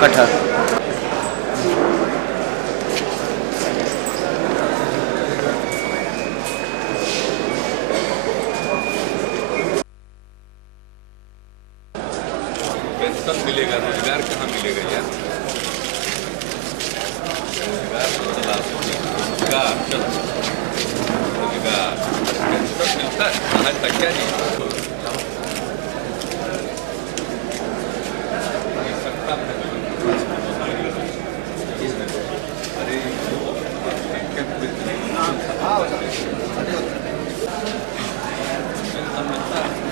कटहल पेंशन मिलेगा, रोजगार कहाँ मिलेगा यार? रोजगार तो चला रोजगार चल रोजगार पेंशन मिलता है कहाँ तक क्या नहीं सकता है। अरे पेंशन मिलता है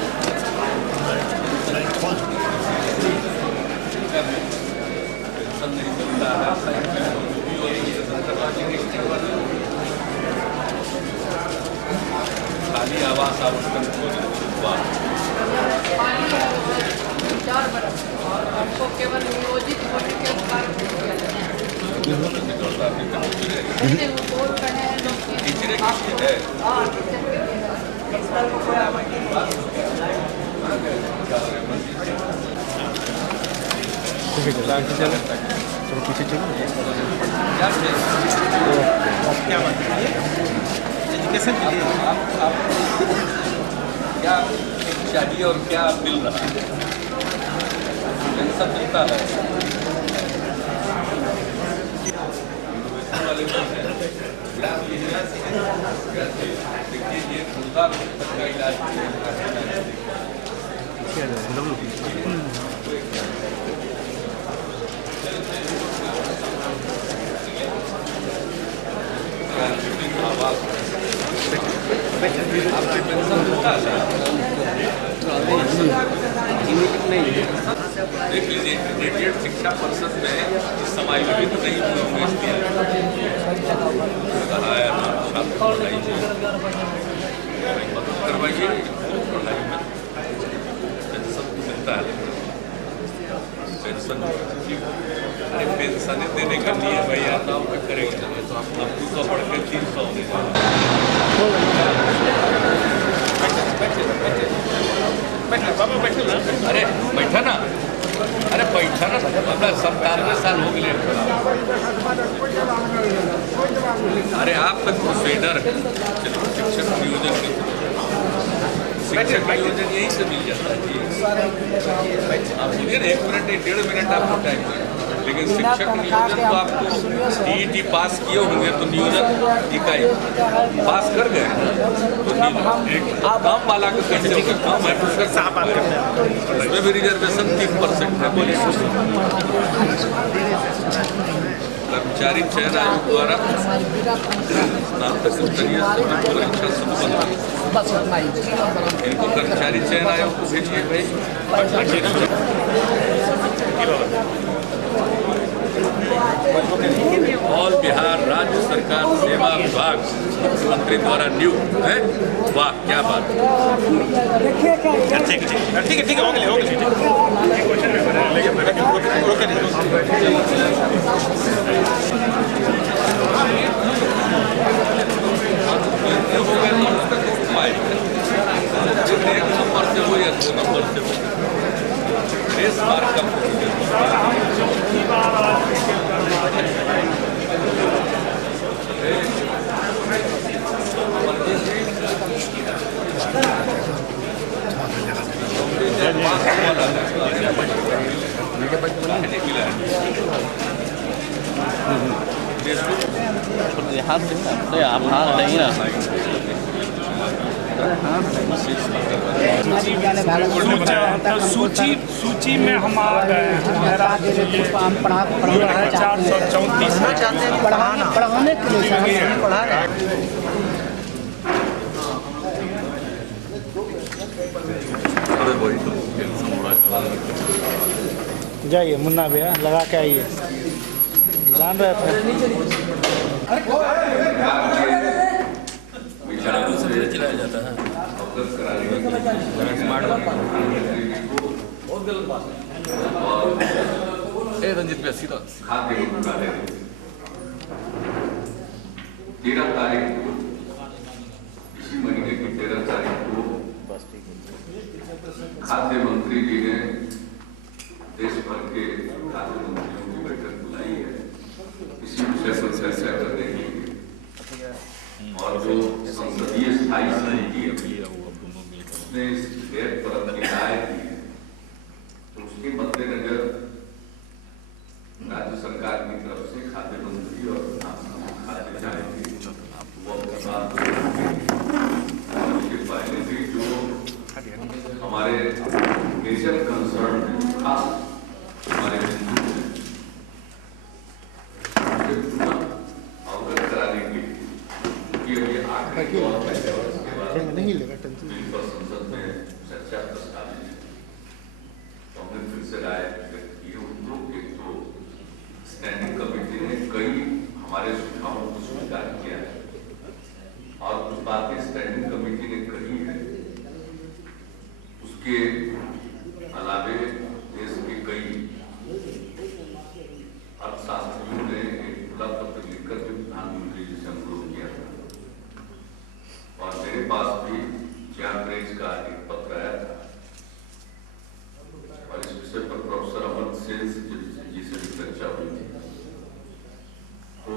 पेंशन नहीं मिलता है खाली आवास आवंटन को हमको केवल नियोजित होने के अधिकार चलो पीछे चलो क्या बात है एजुकेशन के लिए आप क्या चाहिए और क्या मिल रहा है? पेंशन मिलता है देखिए ये मुर्गा का इलाज आपके पेंशन मिलता है। देख लीजिए इंटीग्रेटेड शिक्षा परिषद में समायोजित नहीं हुए होंगे इसलिए पढ़ाया छात्र पढ़ाई मदद करवाइए पढ़ाई में पेंशन मिलता है। पेंशन अरे पेंशन देने का नियम है यार नाम पे करेंगे तो आप 200 बढ़ के 300 हो जाएगा। अरे बैठा ना, अरे बैठा ना, अपना 97 साल हो गए। अरे आप तक प्रोसीडर चलो शिक्षक नियोजन के शिक्षक नियोजन यहीं से मिल जाता है। आप सुनिए ना 1 मिनट 1.5 मिनट आपको टाइम है, लेकिन शिक्षक नियोजन तो आपको DET पास किए होंगे तो नियोजन इकाई पास कर गए तो काम वाला को कैसे होगा? काम है उसमें भी रिजर्वेशन 3% है। कर्मचारी चयन आयोग द्वारा स्नातक स्तरीय परीक्षा संपन्न। इनको कर्मचारी चयन आयोग को भेजिए भाई। ऑल बिहार राज्य सरकार सेवा विभाग मुख्यमंत्री द्वारा नियुक्त है। वाह क्या बात है। ठीक है हो गए एक नंबर से हो या 2 नंबर से हो रेस मार्क का हाथ से आप हाथ नहीं ना सूची में हम आ गए हैं। 434 पढ़ाने के लिए पढ़ा रहे हैं। जाइए मुन्ना भैया लगा के आइए, जान रहे थे। चलाया जाता है रंजित भाई सीधा 13 तारीख को इसी महीने की 13 तारीख को खाद्य मंत्री जी ने देश भर के खाद्य मंत्रियों की बैठक बुलाई है इसी विषय पर चर्चा करने के लिए। और जो संसदीय स्थायी समिति उसने इस विधेयक पर अपनी राय दी है तो उसके मद्देनजर राज्य सरकार की तरफ से खाद्य मंत्री और खाद्य जाएंगे वो अपनी बात उसके पहले भी जो हमारे नेचर कंसर्न खास हमारे अवगत कराने के लिए आखिरी दौर में उसके बाद नहीं लगा बिल पर संसद में चर्चा प्रस्तावित है तो हमने फिर से राय व्यक्त की है। उन लोग एक तो स्टैंडिंग कमेटी ने कई हमारे सुझावों को स्वीकार किया है और कुछ बातें स्टैंडिंग कमेटी ने कही है। उसके अलावे देश के कई अर्थशास्त्रियों ने एक खुला पत्र लिखकर भी प्रधानमंत्री जी से अनुरोध किया था और मेरे पास भी जैकरेज का एक पत्र आया था और इस विषय पर प्रोफेसर अमर सेन जी से भी चर्चा हुई थी तो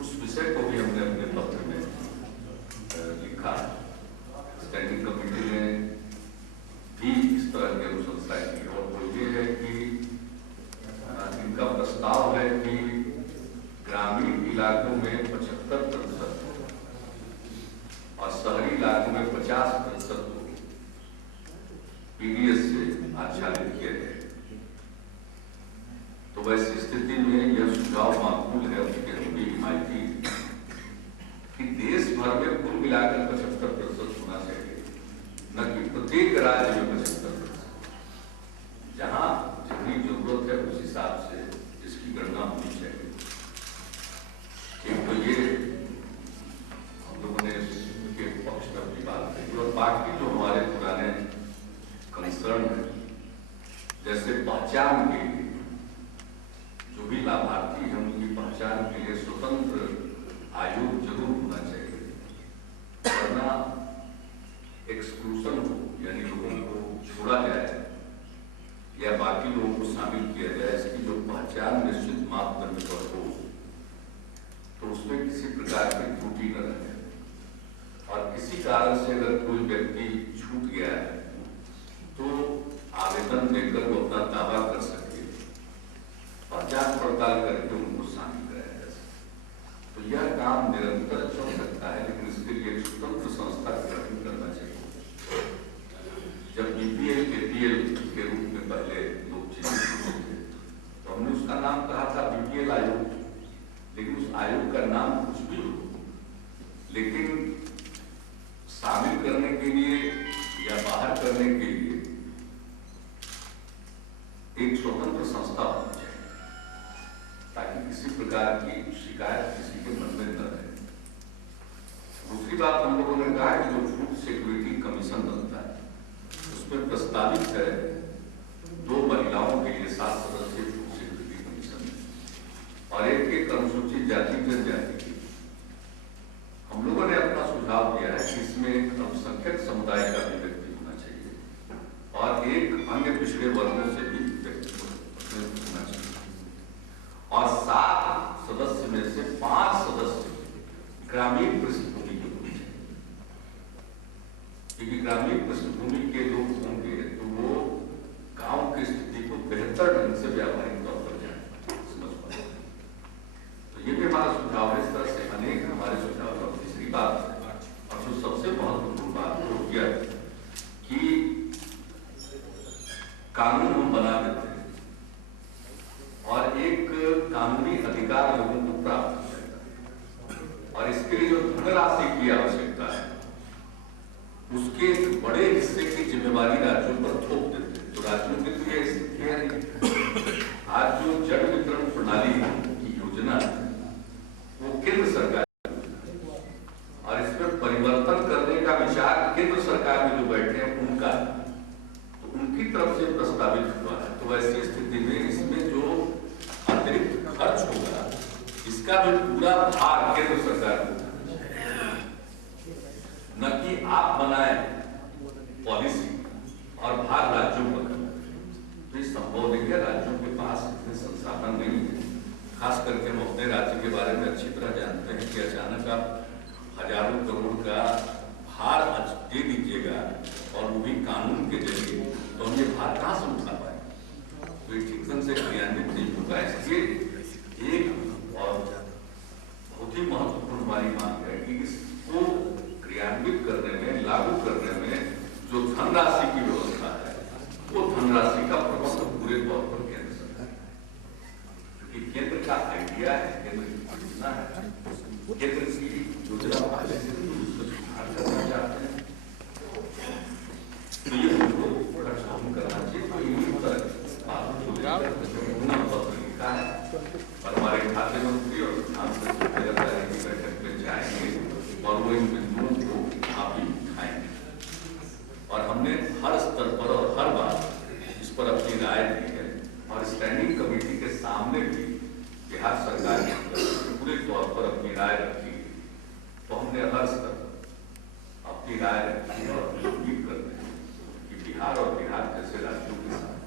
उस विषय को भी हमने अपने पत्र में लिखा। स्टैंडिंग कमेटी ने भी इस तरह की अनुशंसाएं की और वो ये है कि इनका प्रस्ताव है कि ग्राम तो वैसी स्थिति में यह सुझाव माकूल है उसके भी हिमायती कि देश भर में कुल मिलाकर 75% होना चाहिए, न कि प्रत्येक राज्य में 75%। जहां जितनी जरूरत है उस हिसाब से इसकी गणना होनी चाहिए। एक तो ये हम लोगों ने के पक्ष में अपनी बात कही, और बाकी जो हमारे पुराने कंसर्न है, जैसे पहचान के लिए जो भी लाभार्थी हैं उनकी पहचान के लिए स्वतंत्र आयोग जरूर होना चाहिए, वरना एक्सक्लूजन हो, यानी लोगों को छोड़ा जाए या बाकी लोगों को शामिल किया जाए। इसकी जो पहचान निश्चित मापदंड पर हो तो उसमें किसी प्रकार की त्रुटि न रहे, और किसी कारण से अगर कोई व्यक्ति छूट गया है तो आवेदन देकर वो अपना दावा कर सके और जांच पड़ताल करके उनको शामिल कराया जा सके। तो यह काम निरंतर चल सकता है, लेकिन इसके लिए एक स्वतंत्र संस्था का गठन करना चाहिए। जब बीपीएल एपीएल के रूप में पहले लोग चिन्हित थे तो हमने उसका नाम कहा था बीपीएल आयोग, लेकिन उस आयोग का नाम कुछ भी हो, लेकिन शामिल करने के लिए या बाहर करने के लिए एक स्वतंत्र संस्था होनी चाहिए, ताकि किसी प्रकार की शिकायत किसी के मन में न रहे। दूसरी बात हम लोगों ने कहा कि जो फूड सिक्योरिटी कमीशन बनता है उसमें प्रस्तावित है 2 महिलाओं के लिए 7 सदस्यीय फूड सिक्योरिटी कमीशन और एक अनुसूचित जाति जनजाति की। हम लोगों ने अपना सुझाव दिया है कि इसमें अल्पसंख्यक समुदाय का भी व्यक्ति होना चाहिए और एक अन्य पिछड़े वर्गों से भी व्यक्ति होना चाहिए, और 7 सदस्य में से 5 सदस्य ग्रामीण पृष्ठभूमि के होने चाहिए, क्योंकि ग्रामीण पृष्ठभूमि के लोग होंगे तो वो गांव की स्थिति को बेहतर ढंग से व्यावहारिक तौर पर जाने समझ पाए। तो ये भी हमारा सुझाव है। इस तरह से अनेक हमारे सुझाव है। तीसरी बात और जो सबसे महत्वपूर्ण बात वो यह कि कानून हम बना देते हैं और एक कानूनी अधिकार लोगों को प्राप्त हो जाता है, और इसके लिए जो धनराशि की आवश्यकता है उसके बड़े हिस्से की जिम्मेवारी राज्यों पर थोप देते हैं। तो राज्यों के लिए स्थिति है नहीं। आज जो जल वितरण प्रणाली की योजना है वो केंद्र सरकार और इसमें परिवर्तन करने का विचार केंद्र सरकार में जो बैठे हैं उनका, तो उनकी तरफ से प्रस्तावित हुआ है। तो ऐसी स्थिति में इसमें जो अतिरिक्त खर्च होगा इसका भी पूरा भार केंद्र सरकार को, न कि आप बनाए पॉलिसी और भार राज्यों पर करना। तो ये संभव नहीं है, राज्यों के पास इतने संसाधन नहीं है। खास करके हम अपने राज्य के बारे में अच्छी तरह जानते हैं कि अचानक आप हजारों करोड़ का भार दे दीजिएगा और वो भी कानून के जरिए, तो हम ये भार कहाँ से उठा पाए? तो ये ठीक ढंग से क्रियान्वित नहीं होगा। इसलिए एक और बहुत ही महत्वपूर्ण हमारी मांग है कि इसको क्रियान्वित करने में, लागू करने में जो धनराशि की व्यवस्था है वो धनराशि का प्रबंध पूरे तौर पर केंद्र सरकार, क्योंकि केंद्र का आइडिया है, केंद्र की योजना है, केंद्र की योजना करना चाहते हैं, तो ये हमको कम करना चाहिए। तो यही पत्र लिखा है और हमारे खाद्य मंत्री और प्रधान सचिव की बैठक में जाएंगे और वो इन बिंदुओं को आप ही उठाएंगे, और हमने हर स्तर पर और हर बार इस पर अपनी राय दी है, और स्टैंडिंग कमेटी के सामने भी बिहार सरकार ने पूरे तौर पर अपनी राय रखी। तो हमने हर स्तर पर अपनी राय रखी और उम्मीद करते हैं कि बिहार और बिहार जैसे राज्यों के साथ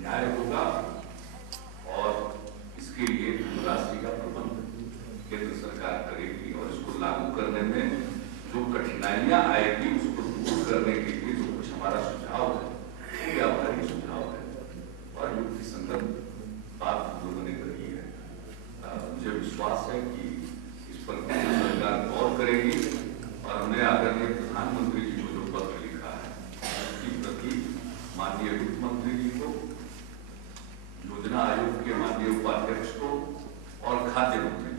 न्याय होगा, और इसके लिए धनराशि का प्रबंध केंद्र सरकार करेगी, और इसको लागू करने में जो कठिनाइयां आएगी उसको दूर करने के लिए जो कुछ हमारा सुझाव है वो व्यावहारिक सुझाव है और युक्ति संगत बात हम लोगों ने कही है। मुझे विश्वास है कि इस पर केंद्र सरकार गौर करेगी, और हमने आदरणीय प्रधानमंत्री जी को जो पत्र लिखा है उसकी प्रति माननीय वित्त मंत्री जी को, योजना आयोग के माननीय उपाध्यक्ष को और खाद्य मंत्री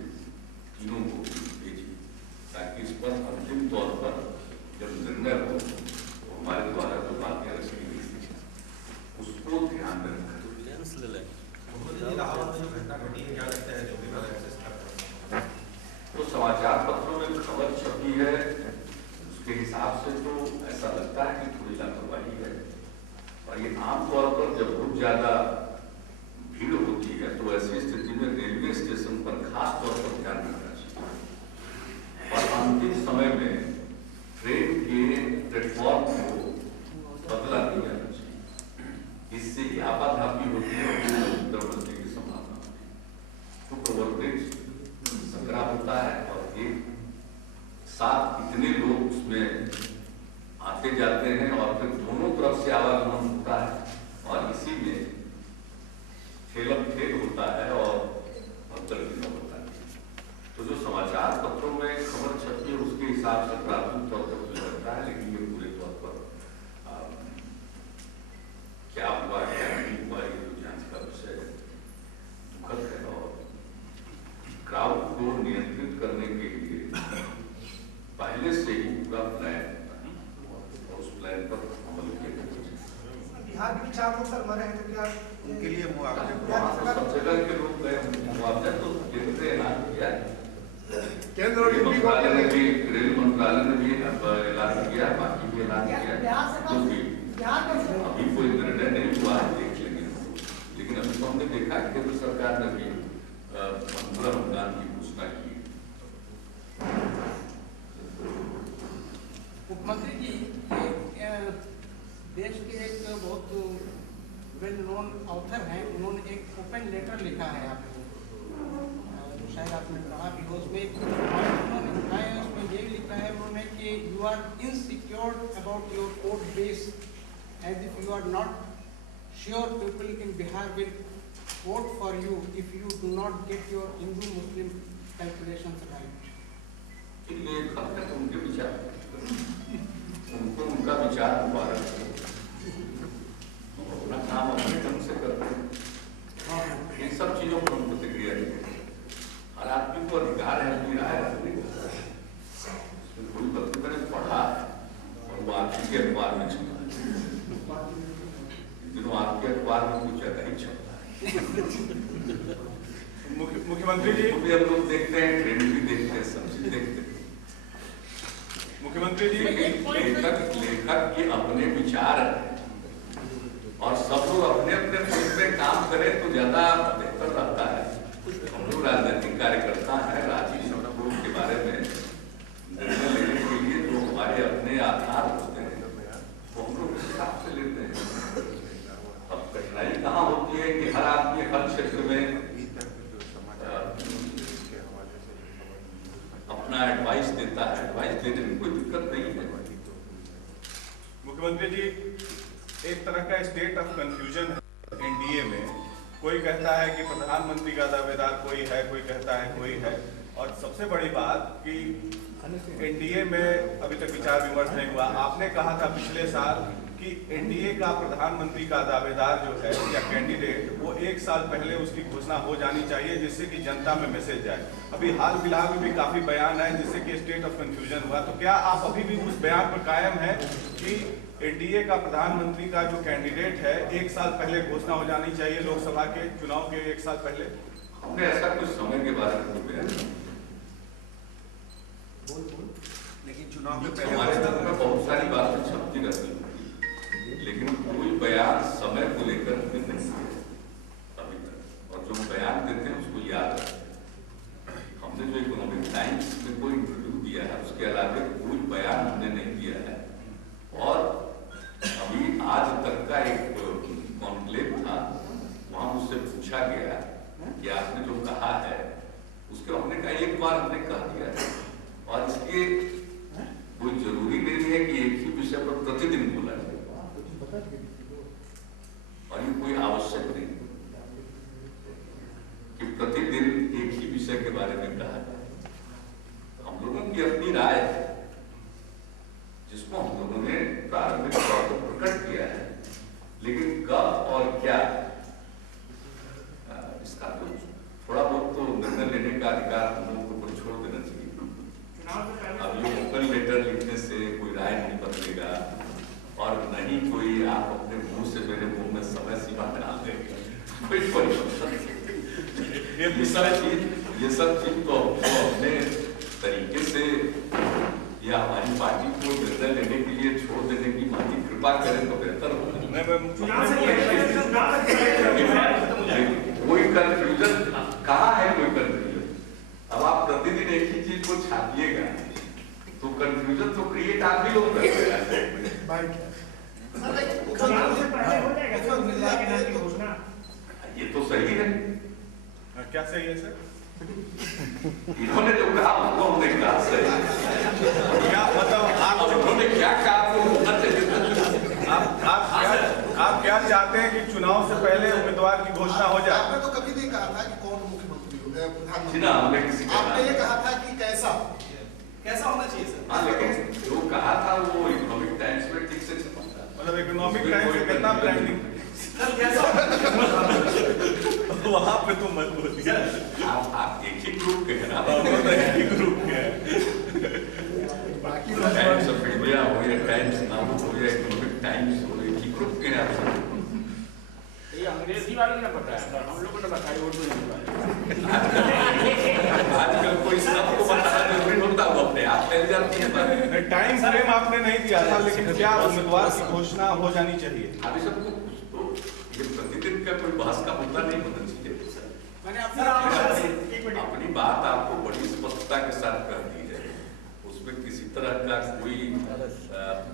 तीनों को भेजी, ताकि इस पर अंतिम तौर पर जब निर्णय हो तो हमारे द्वारा जो बातें रखी गई थी उसको ध्यान में रखा। तो समाचार पत्रों में खबर छपी है उसके हिसाब से तो ऐसा लगता है कि थोड़ी लापरवाही है, और ये आमतौर पर जब बहुत ज्यादा भीड़ होती है तो ऐसी स्थिति में रेलवे स्टेशन पर खास तौर पर ध्यान रखना चाहिए, और अंतिम समय में ट्रेन के प्लेटफॉर्म को बदला नहीं जाना चाहिए। इससे ही आपाधापी होती है, उत्तर बनने की संभावना होती है। तो ओवरब्रिज संकरा होता है और एक साथ इतने लोग उसमें आते जाते हैं और फिर दोनों तरफ से आवागमन होता है, और इसी में ठेलम ठेल होता है और अंतर होता है। तो जो समाचार पत्रों में खबर छपी है उसके हिसाब से प्राथमिक तौर पर मुझे लगता है, लेकिन ये पूरे तौर पर क्या हुआ क्या नहीं हुआ ये तो जांच का विषय दुखद है, और क्राउड को नियंत्रित करने के लिए पहले से ही पूरा प्लान और उस प्लान पर अमल किया गया। बिहार के 4 लोग सर मरे हैं, तो क्या उनके लिए मुआवजा सब जगह के लोग गए, मुआवजा तो केंद्र ने ऐलान किया है, केंद्र और रेल मंत्रालय ने भी ऐलान किया, बाकी भी ऐलान किया, क्योंकि अभी कोई निर्णय नहीं हुआ है, देख लेंगे। लेकिन अभी तो हमने देखा केंद्र सरकार ने भी अनुदान की घोषणा की। मुख्यमंत्री जी, ये देश के एक बहुत वेल नोन ऑथर हैं, उन्होंने एक ओपन लेटर लिखा है आपको, जो शायद आपने पढ़ा भी हो। उसमें एक उन्होंने लिखा है, उसमें ये लिखा है उन्होंने कि you are insecure about your court base as if you are not sure people in Bihar will vote for you if you do not get your Hindu Muslim calculations right. उनके विचार उनको उनका विचार मुबारक, अपना काम अपने ढंग से करते हैं, इन सब चीजों पर हम प्रतिक्रिया नहीं देते। हर आदमी को अधिकार है अपनी राय रखने का। कोई बच्चे मैंने पढ़ा और वो आपके अखबार में छपा, जिन्होंने आपके अखबार में कुछ ज्यादा ही छपा है। मुख्यमंत्री जी हम लोग देखते हैं, ट्रेन भी देखते हैं, सब चीज देखते हैं। मुख्यमंत्री जी, लेखक के अपने विचार हैं और सब लोग अपने अपने फील्ड में काम करें तो ज्यादा बेहतर रहता है। हम लोग राजनीतिक कार्यकर्ता हैं, राजनीतिक मुद्दों के बारे में निर्णय लेने के लिए जो हमारे अपने आधार होते हैं वो हम लोग इस हिसाब से लेते हैं। अब कठिनाई कहाँ होती है कि हर आदमी हर क्षेत्र में अपना एडवाइस देता है, एडवाइस देने में कोई दिक्कत नहीं है। मुख्यमंत्री जी, एक तरह का स्टेट ऑफ कंफ्यूजन है एनडीए में। कोई कहता है कि प्रधानमंत्री का दावेदार कोई है, कोई कहता है कोई है, और सबसे बड़ी बात कि एनडीए में अभी तक विचार विमर्श नहीं हुआ। आपने कहा था पिछले साल कि एनडीए का प्रधानमंत्री का दावेदार जो है या कैंडिडेट, वो 1 साल पहले उसकी घोषणा हो जानी चाहिए, जिससे कि जनता में मैसेज जाए। अभी हाल फिलहाल में भी काफी बयान आए जिससे कि स्टेट ऑफ कंफ्यूजन हुआ। तो क्या आप अभी भी उस बयान पर कायम है कि एनडीए का प्रधानमंत्री का जो कैंडिडेट है 1 साल पहले घोषणा हो जानी चाहिए, लोकसभा के चुनाव के 1 साल पहले? हमने ऐसा कुछ समय के बारे में बयान, लेकिन चुनाव के पहले हमारे दल में बहुत सारी बातें छपती रहती है, लेकिन कोई बयान समय को लेकर नहीं है अभी तक, और जो बयान देते हैं उसको याद रखते हैं। हमने जो इकोनॉमिक टाइम्स में कोई इंटरव्यू दिया है उसके अलावा कोई बयान हमने नहीं दिया है। और अभी आज तक का एक कॉन्क्लेव था, वहां मुझसे पूछा गया कि आपने जो कहा है उसके हमने कहा एक बार हमने कह दिया है, और इसके कोई जरूरी नहीं है कि एक ही विषय पर प्रतिदिन बोला जाए, और ये कोई आवश्यक नहीं कि प्रतिदिन एक ही विषय के बारे में कहा जाए। हम लोगों की अपनी राय है जिसको हम लोगों ने प्रारंभिक तौर पर प्रकट किया है, लेकिन कब और क्या का अधिकार हम लोगों को ऊपर छोड़ देना चाहिए। अब ये ओपन लेटर लिखने से कोई राय नहीं बदलेगा और नहीं कोई आप अपने मुंह से मेरे मुंह में समय सीमा डाल देंगे, कोई परिवर्तन नहीं। ये सब चीज तो अपने तरीके से या हमारी पार्टी को निर्णय लेने के लिए छोड़ देने की मानी कृपा करें तो बेहतर होगा। कोई कंफ्यूजन कहाँ है? कोई कंफ्यूजन? अब आप प्रतिदिन एक ही चीज को छापिएगा तो कंफ्यूजन तो क्रिएट आप ही लोग करते हैं। ये तो सही है। क्या सही है सर? इन्होंने जो कहा वो हमने कहा सही। क्या मतलब उन्होंने क्या कहा आपको होना चाहिए? आप क्या चाहते हैं कि चुनाव से पहले उम्मीदवार की घोषणा हो जाए? आपने तो कभी नहीं कहा था कि कौन मुख्यमंत्री होगा, प्रधानमंत्री। ना हमने किसी आपने ये कहा था कि कैसा होना चाहिए सर? हाँ, लेकिन जो कहा था वो इकोनॉमिक टाइम्स में ठीक से छपा था। मतलब इकोनॉमिक टाइम्स से कितना ब्रांडिंग वहाँ पे तो मत बोलिए। आप एक ही ग्रुप के हैं ना? एक ही ग्रुप के हैं। टाइम्स ऑफ इंडिया हो या टाइम्स नाउ हो या इकोनॉमिक टाइम्स हो, एक ही ग्रुप के हैं आप। ये अंग्रेजी वाले ने बताया, हम लोगों ने बताया उर्दू नहीं बताया। आजकल कोई सबको बताना जरूरी होता, वो अपने आप फैल जाती है। टाइम फ्रेम आपने नहीं दिया था, लेकिन क्या उम्मीदवार की घोषणा हो जानी चाहिए? अभी सबको तो ये प्रतिदिन का कोई बहस का मुद्दा नहीं होना चाहिए। अपनी बात आपको बड़ी स्पष्टता के साथ कर दी है, उसमें किसी तरह का कोई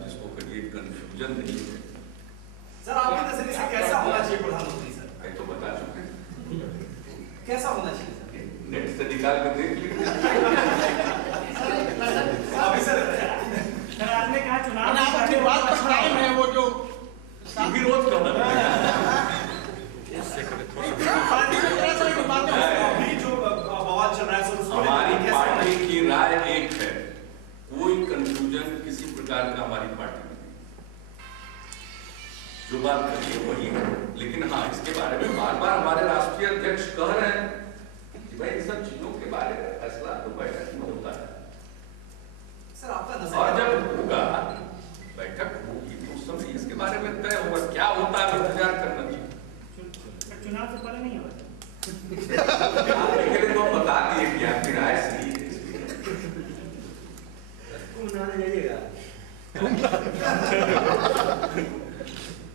जिसको कहिए कंफ्यूजन नहीं है। सर आपके नजरिए से कैसा होना चाहिए प्रधानमंत्री सर? मैं तो बता चुके कैसा होना चाहिए सर? नेट से निकाल कर देख लीजिए। अभी सर आपने कहा चुनाव आप अपनी बात पर कायम है, वो जो विरोध करना बवाल चल रहा है सर, हमारी पार्टी की राय एक है, कोई कंफ्यूजन किसी प्रकार का हमारी पार्टी में नहीं। जो बात करिए वही है, लेकिन हाँ इसके बारे में बार बार हमारे राष्ट्रीय अध्यक्ष कह रहे हैं कि भाई इन सब चीजों के बारे में फैसला तो बैठक में होता है सर। आपका और जब होगा बैठक होगी तो उस समय इसके बारे में तय होगा, क्या होता है इंतजार करना चाहिए। चुनाव से पहले नहीं होगा तो बता दिए कि आपकी राय सही है।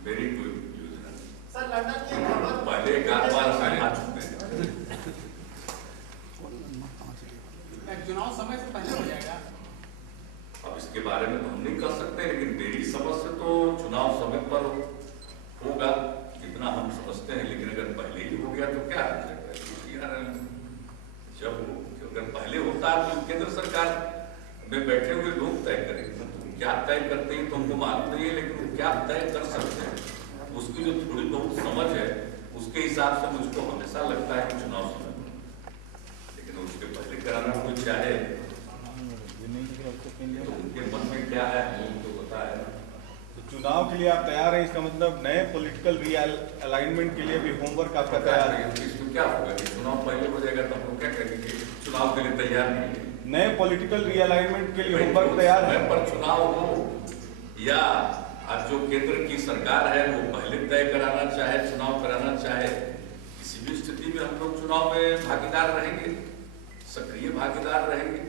वेरी गुड योजना सर लंदन की खबर पहले एक आध बार सारे आ चुके हैं। चुनाव समय से पहले हो जाएगा। अब इसके बारे में तो हम नहीं कर सकते, लेकिन मेरी समझ से तो चुनाव समय पर होगा जितना हम समझते हैं, लेकिन अगर पहले ही हो गया तो क्या जब अगर पहले होता है तो केंद्र सरकार में बैठे हुए लोग तय करेंगे। तो क्या तय करते हैं तो हमको मालूम नहीं है, लेकिन वो क्या तय कर सकते हैं उसकी जो थोड़ी बहुत समझ है उसके हिसाब से मुझको हमेशा लगता है कि चुनाव समय, लेकिन उसके पहले कराना कोई चाहे तो उनके मन में क्या है उनको पता है। तो चुनाव के लिए आप तैयार हैं, इसका मतलब नए पॉलिटिकल रीअलाइनमेंट के लिए भी होमवर्क आपका तैयार है? इसमें क्या होगा कि चुनाव पहले हो जाएगा तो हम लोग क्या करेंगे कि चुनाव के लिए तैयार नहीं है। नए पॉलिटिकल रीअलाइनमेंट के लिए होमवर्क तैयार है? पर चुनाव हो या आज जो केंद्र की सरकार है वो पहले तय कराना चाहे, चुनाव कराना चाहे, किसी भी स्थिति में हम लोग चुनाव में भागीदार रहेंगे, सक्रिय भागीदार रहेंगे।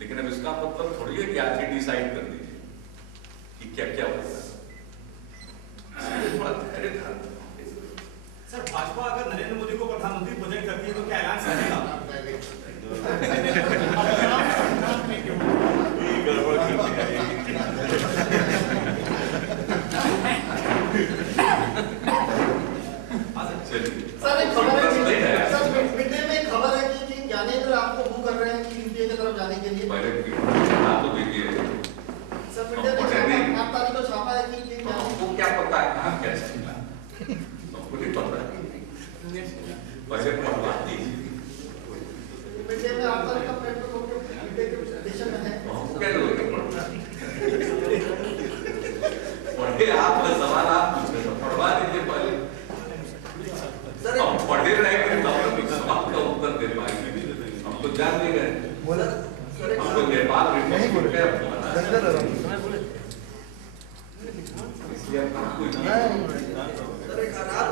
लेकिन अब इसका मतलब थोड़ी है कि आज ही डिसाइड कर दीजिए कि क्या क्या होगा। सर भाजपा अगर नरेंद्र मोदी को प्रधानमंत्री प्रोजेक्ट करती है तो क्या ऐलान करेगा? सर एक खबर है, सर मीडिया में खबर है कि ज्ञानेंद्र आपको वो कर रहे हैं कि यूपीए की तरफ जाने के लिए। पहले तो देखिए सर मीडिया में 8 तारीख को छापा है कि वो क्या पता है कहाँ क्या चलना हमको नहीं पता, पहले पढ़वा दीजिए। मीडिया में 8 तारीख का प्रेस नोटिफिकेशन में है, क्या जरूरत पढ़े आप सवाल आप पूछ रहे पढ़वा दीजिए पहले। हम पढ़े रहेंगे तब सवाल का उत्तर दे पाएंगे। जान नहीं गए आपको नेपाल नहीं बोले सर एक आराम